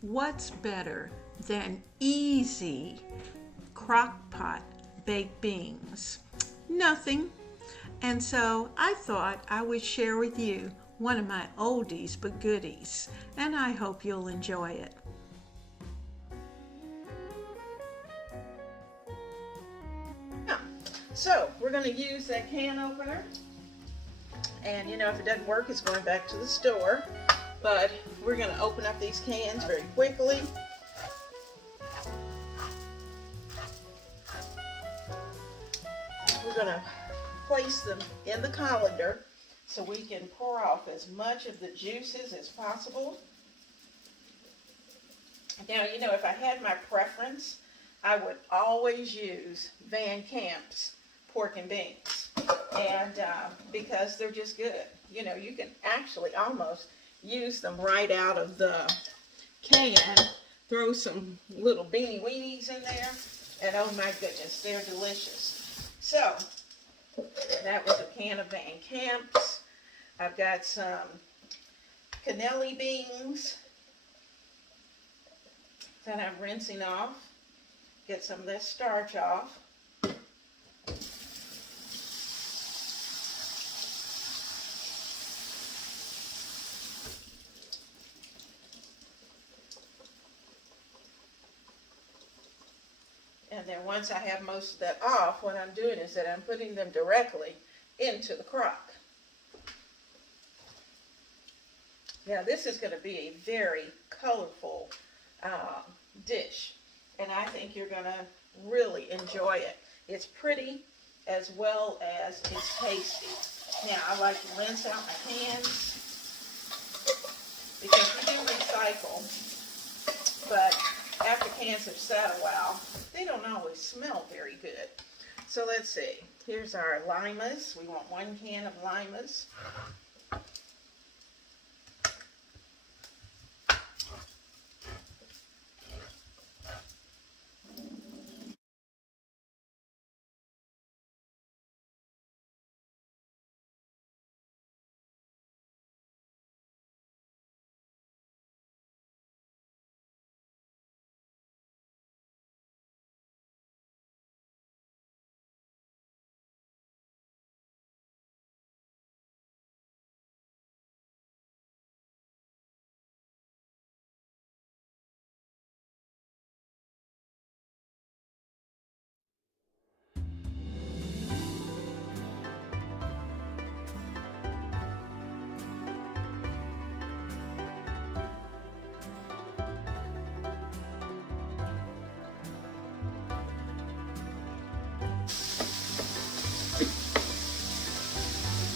what's better than easy crockpot baked beans? Nothing. And so I thought I would share with you one of my oldies but goodies, and I hope you'll enjoy it. Yeah. So we're going to use that can opener, and you know, if it doesn't work, it's going back to the store. But we're going to open up these cans very quickly. We're going to place them in the colander so we can pour off as much of the juices as possible. Now, you know, if I had my preference, I would always use Van Camp's pork and beans, and because they're just good. You know, you can actually almost use them right out of the can. Throw some little beanie weenies in there, and oh my goodness, they're delicious. So that was a can of Van Camp's. I've got some cannelli beans that I'm rinsing off. Get some of this starch off. And then once I have most of that off, what I'm doing is that I'm putting them directly into the crock. Now this is going to be a very colorful dish, and I think you're going to really enjoy it. It's pretty as well as it's tasty. Now I like to rinse out my hands because we do recycle, but after cans have sat a while, they don't always smell very good. So let's see. Here's our limas. We want 1 can of limas.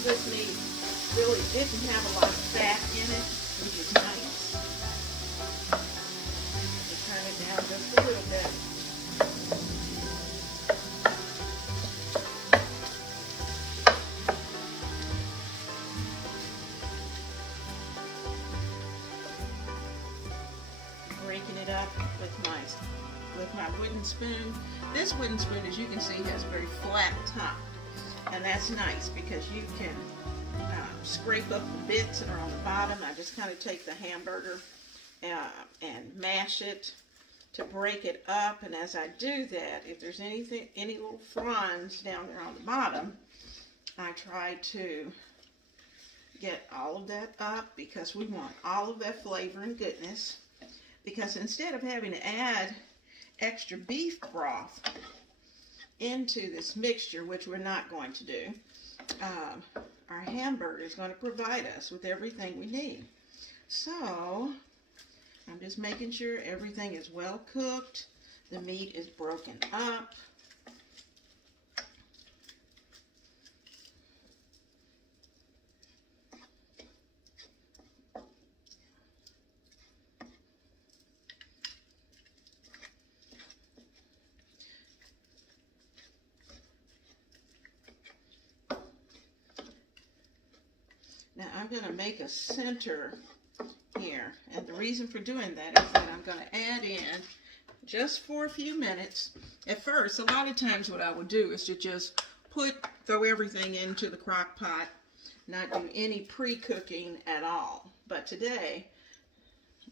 This meat really didn't have a lot of fat in it, which is nice. You turn it down just a little bit. Breaking it up with my wooden spoon. This wooden spoon, as you can see, has a very flat top. And that's nice because you can scrape up the bits that are on the bottom. I just kind of take the hamburger and mash it to break it up. And as I do that, if there's any little fronds down there on the bottom, I try to get all of that up because we want all of that flavor and goodness. Because instead of having to add extra beef broth into this mixture, which we're not going to do, our hamburger is going to provide us with everything we need. So I'm just making sure everything is well cooked, the meat is broken up. Now I'm going to make a center here, and the reason for doing that is that I'm going to add in, just for a few minutes. At first, a lot of times what I would do is to just throw everything into the crock pot, not do any pre-cooking at all. But today,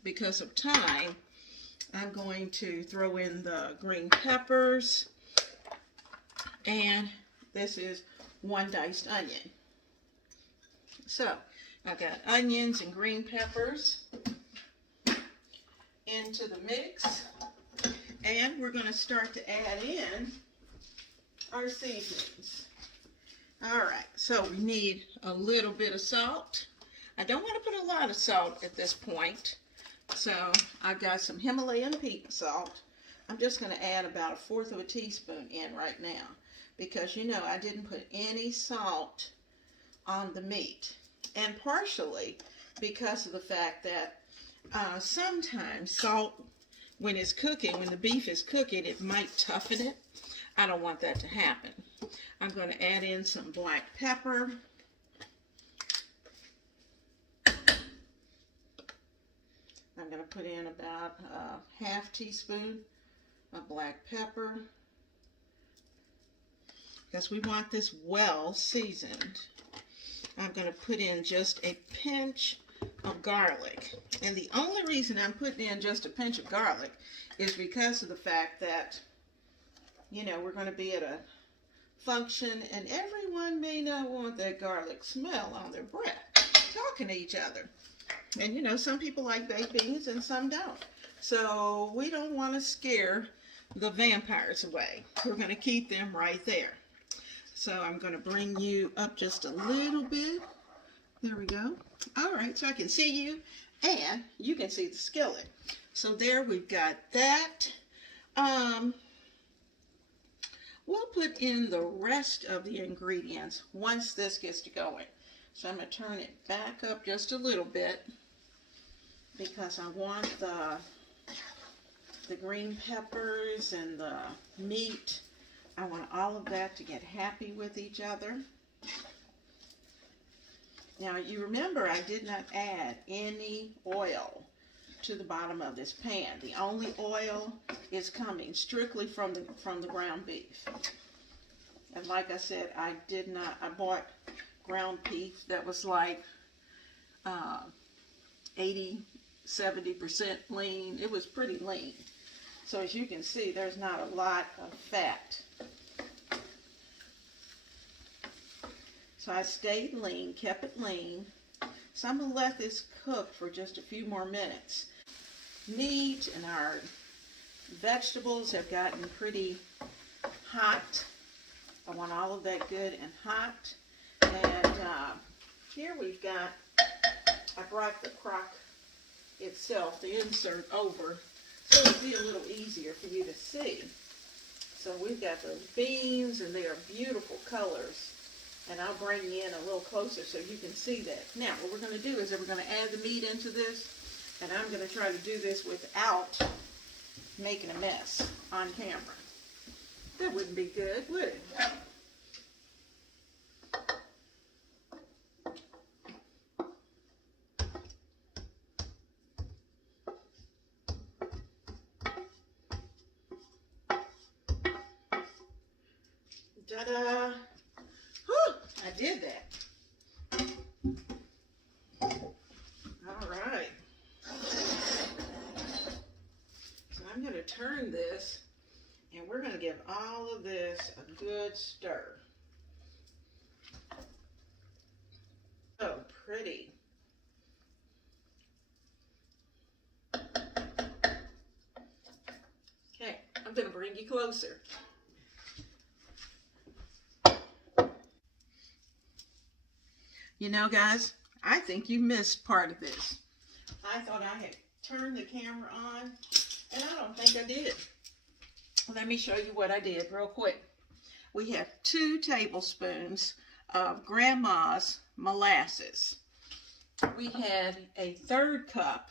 because of time, I'm going to throw in the green peppers, and this is 1 diced onion. So I've got onions and green peppers into the mix, and we're going to start to add in our seasonings. All right, so we need a little bit of salt. I don't want to put a lot of salt at this point, so I've got some Himalayan pink salt. I'm just going to add about 1/4 of a teaspoon in right now, because you know I didn't put any salt on the meat, and partially because of the fact that sometimes salt, when it's cooking, when the beef is cooking, it might toughen it. I don't want that to happen. I'm going to add in some black pepper. I'm going to put in about a 1/2 teaspoon of black pepper, because we want this well seasoned. I'm going to put in just a pinch of garlic. And the only reason I'm putting in just a pinch of garlic is because of the fact that, you know, we're going to be at a function and everyone may not want that garlic smell on their breath talking to each other. And you know, some people like baked beans and some don't. So we don't want to scare the vampires away. We're going to keep them right there. So I'm going to bring you up just a little bit. There we go. All right, so I can see you and you can see the skillet. So there we've got that. We'll put in the rest of the ingredients once this gets to going. So I'm going to turn it back up just a little bit because I want the green peppers and the meat. I want all of that to get happy with each other. Now you remember I did not add any oil to the bottom of this pan. The only oil is coming strictly from the ground beef. And like I said, I bought ground beef that was like 80-70% lean. It was pretty lean. So as you can see, there's not a lot of fat. So I stayed lean, kept it lean. So I'm going to let this cook for just a few more minutes. Meat and our vegetables have gotten pretty hot. I want all of that good and hot. And here we've got, I brought the crock itself, the insert, over so it'll be a little easier for you to see. So we've got those beans and they are beautiful colors. And I'll bring you in a little closer so you can see that. Now, what we're going to do is that we're going to add the meat into this. And I'm going to try to do this without making a mess on camera. That wouldn't be good, would it? Ta-da! Whew, I did that. All right. So I'm going to turn this, and we're going to give all of this a good stir. So pretty. Okay, I'm going to bring you closer. You know, guys, I think you missed part of this. I thought I had turned the camera on, and I don't think I did. Let me show you what I did real quick. We have 2 tablespoons of Grandma's molasses. We had a 1/3 cup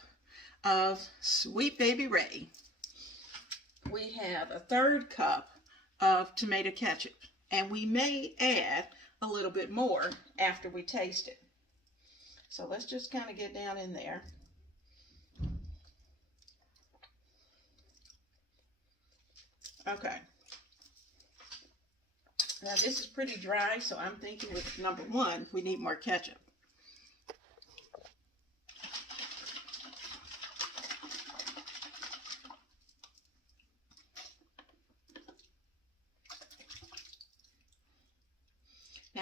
of Sweet Baby Ray. We have a 1/3 cup of tomato ketchup, and we may add a little bit more after we taste it. So let's just kind of get down in there. Okay. Now this is pretty dry, so I'm thinking with number 1, we need more ketchup.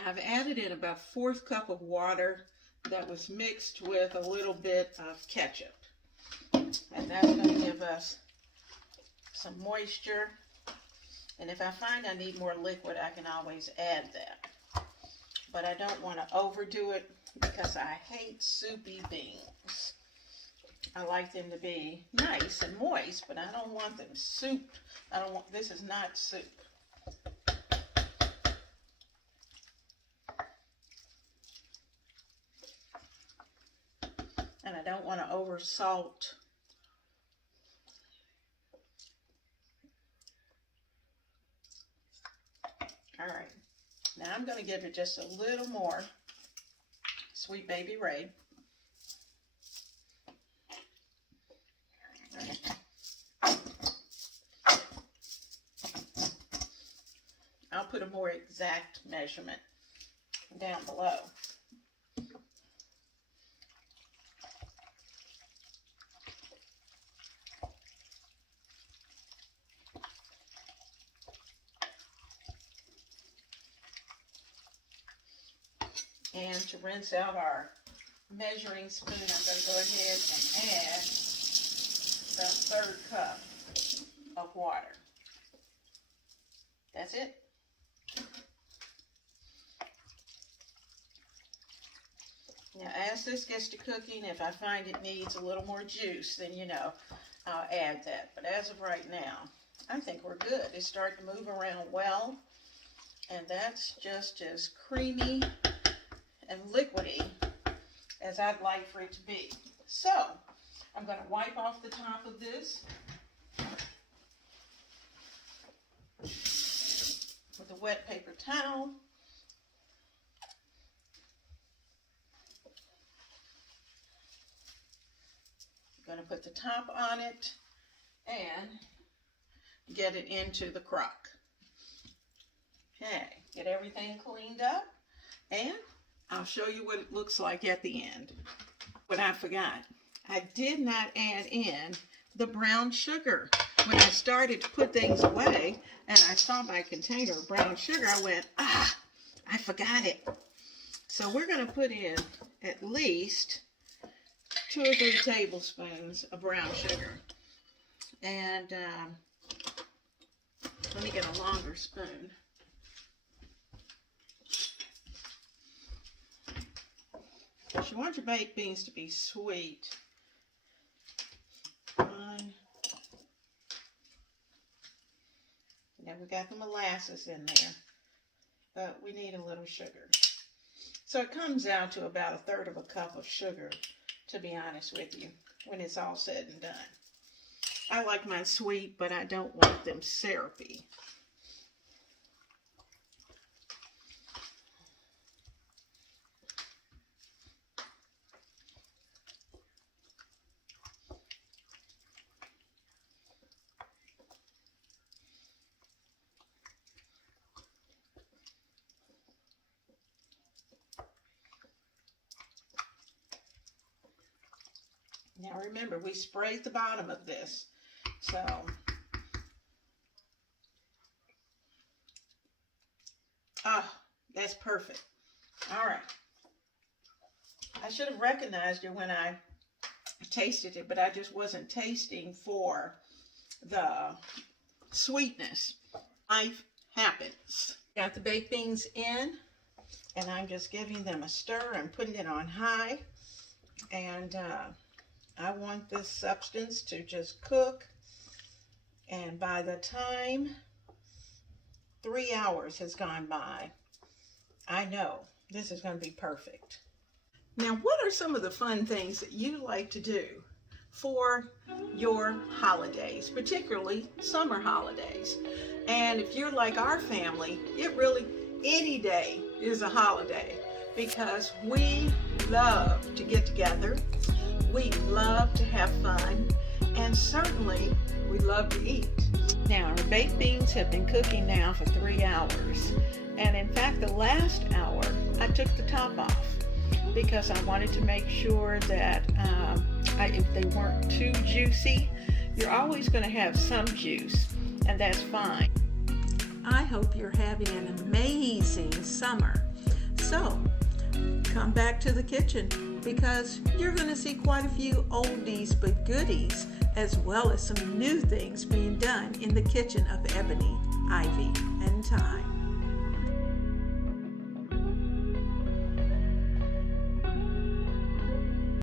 Now I've added in about 1/4 cup of water that was mixed with a little bit of ketchup. And that's going to give us some moisture. And if I find I need more liquid, I can always add that. But I don't want to overdo it because I hate soupy beans. I like them to be nice and moist, but I don't want them souped. This is not soup. And I don't want to over salt. All right, now I'm going to give it just a little more Sweet Baby Ray. I'll put a more exact measurement down below. And to rinse out our measuring spoon, I'm going to go ahead and add about 1/3 cup of water. That's it. Now, as this gets to cooking, if I find it needs a little more juice, then I'll add that. But as of right now, I think we're good. It's starting to move around well, and that's just as creamy and liquidy as I'd like for it to be. So I'm going to wipe off the top of this with a wet paper towel. I'm going to put the top on it and get it into the crock. Okay, get everything cleaned up, and I'll show you what it looks like at the end. But I forgot, I did not add in the brown sugar. When I started to put things away and I saw my container of brown sugar, I went, I forgot it. So we're going to put in at least 2 or 3 tablespoons of brown sugar. And let me get a longer spoon. Because you want your baked beans to be sweet. And then we got the molasses in there, but we need a little sugar. So it comes out to about 1/3 cup of sugar, to be honest with you, when it's all said and done. I like mine sweet, but I don't want them syrupy. Now remember, we sprayed the bottom of this, so that's perfect. All right. I should have recognized it when I tasted it, but I just wasn't tasting for the sweetness. Life happens. Got the baked beans in, and I'm just giving them a stir and putting it on high, and I want this substance to just cook, and by the time 3 hours has gone by, I know this is going to be perfect. Now, what are some of the fun things that you like to do for your holidays, particularly summer holidays? And if you're like our family, any day is a holiday, because we love to get together. We love to have fun, and certainly we love to eat. Now, our baked beans have been cooking now for 3 hours, and in fact the last hour I took the top off because I wanted to make sure that if they weren't too juicy. You're always going to have some juice, and that's fine. I hope you're having an amazing summer. So come back to the kitchen because you're going to see quite a few oldies but goodies, as well as some new things being done in the kitchen of Ebony, Ivy, and Thyme.